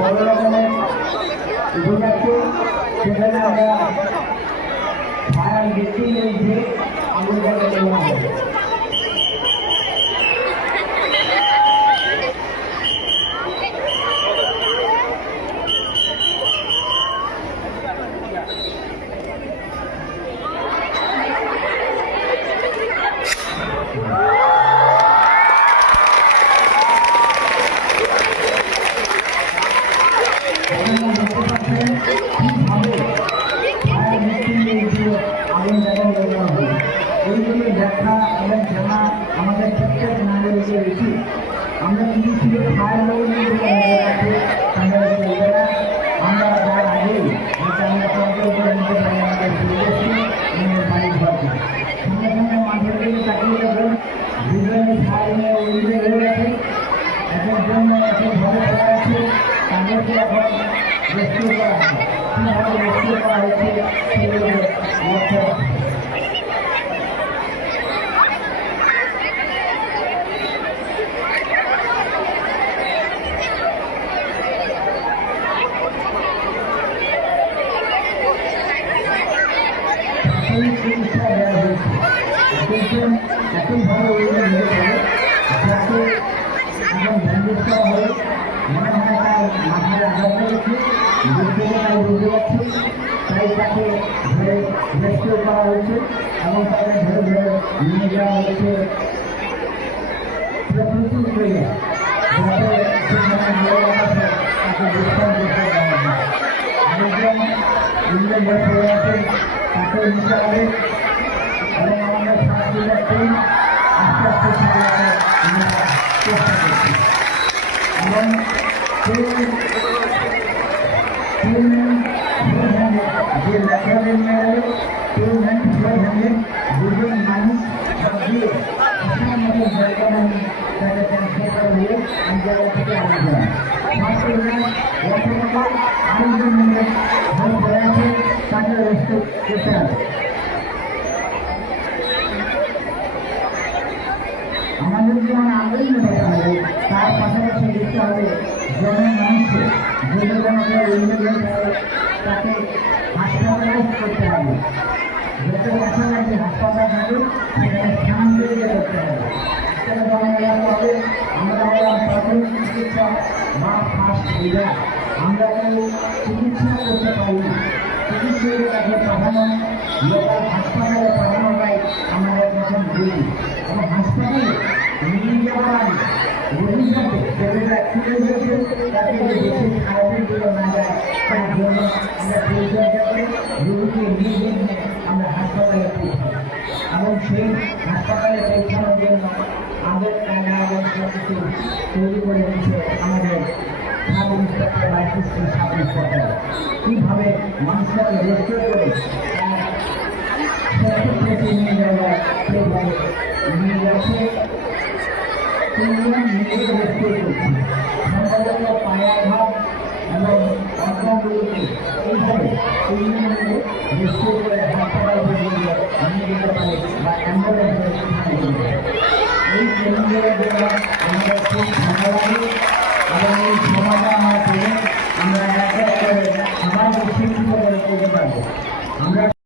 বড় রকমের সেখানে আমরা ফায়ার দেখতে রয়েছে আগুন এইগুলো দেখা এবং জানা আমাদের প্রত্যেক নাগরিকের উচিত। আমরা কিন্তু শুধু ফায়ার আমরা তার আগেই আমরা কন্ট্রোল করে নিতে পারি আমাদের পরিবেশকে আমাদের বাড়ির ঘরকে। সঙ্গে সঙ্গে মাঠের দিকে তাকিয়ে দেখুন দুজনে ফায়ার নিয়ে উড়ে হয়ে গেছে, একের জন্য একে ঘরে পড়ে আছে, তাদেরকে এখন রেস্কিউ করা হয়। কীভাবে রেস্কিউ করা হচ্ছে সেগুলো লক্ষ্য চিকিৎসা দেওয়া হয়েছে। একইভাবে যাকে এখন ব্যান্ডেজ করা হয়ে মনে হয় তার মাথায় আঘাত লেগেছে, বুঝতে তাই বুঝতে পারছি, তাই তাকে ধরে রেস্কিউ করা হয়েছে এবং তাকে ধরে ধরে নিয়ে যাওয়া হয়েছে প্রকৃতির তৈরি, যাতে সেখানে তাকে বিশ্রাম করতে দেওয়া হয়। আরেকজন ইংরেজরা পড়ে আছে, তাকে নিতে হবে এবং আমাদের ছাত্রীরা টিম আস্তে আস্তে সেগুলোকে আমরা চেষ্টা করছি এবং যে লেখাদের মেয়ে দুজন মানুষ দিয়ে মতো জায়গা মানে তাকে ট্রান্সফার করা হয়ে এই জায়গা থেকে আনা যায়। ছাত্রীরা আরেকজন মেয়ে ভালো পড়ে আছে, তাকে রেস্কিউ করতে হবে। আমাদের যেমন আগ্রহী হতে হবে, তার পাশাপাশি দেখতে হবে জনের মানুষকে যদি কোনো ইন্ডিভিজুয়াল তাকে হাসপাতালাইজ করতে হবে, যাতে কাছাকাছি হাসপাতাল থাকে সেখানে স্থানান্তরিত করতে হবে। একটা জমা এলাকা হবে আমরা বললাম প্রাথমিক চিকিৎসা বা ফার্স্ট এইডার, আমরা কেউ চিকিৎসা করতে পারি না, চিকিৎসকের কাছে পাঠানো লোকাল হাসপাতালে পাঠানোটাই আমাদের প্রথম ডিউটি এবং হাসপাতালে নিয়ে যাওয়ার আগে ভবিষ্যতে যেগুলো অ্যাক্সিডেন্ট হয়েছে তাতে বেশি খারাপের দিকে না যায় তার জন্য আমরা পরিচর্যা করে রোগীকে নিয়ে গিয়ে আমরা হাসপাতালে পৌঁছাই এবং সেই হাসপাতালে পৌঁছানোর জন্য আগের কায়দা এবং সব কিছু তৈরি করে দিচ্ছে আমাদের সাব ইন্সপেক্টর বা অ্যাসিস্ট্যান্ট সাব ইন্সপেক্টর। কীভাবে মানুষকে রেস্কিউ করে সত্যি নিয়ে যাওয়া সেইভাবে নিয়ে যাচ্ছে। তিনজন নিজে রেস্কিউ করছে, সম্ভবত পায়াঘাত এবং অঙ্গগুলিকে এইভাবে তিনজন মিলে রেস্কিউ করে হাসপাতাল পর্যন্ত নিয়ে যেতে পারে বা অ্যাম্বুলেন্সের স্থানে যেতে পারে। এই ট্রেনিংয়ের জন্য আমাদের খুব ভালো লাগে এবং এই সময়টা আমরা পেলে আমরা এক এক করে সবাইকে শিক্ষিত করে তুলতে পারবো। আমরা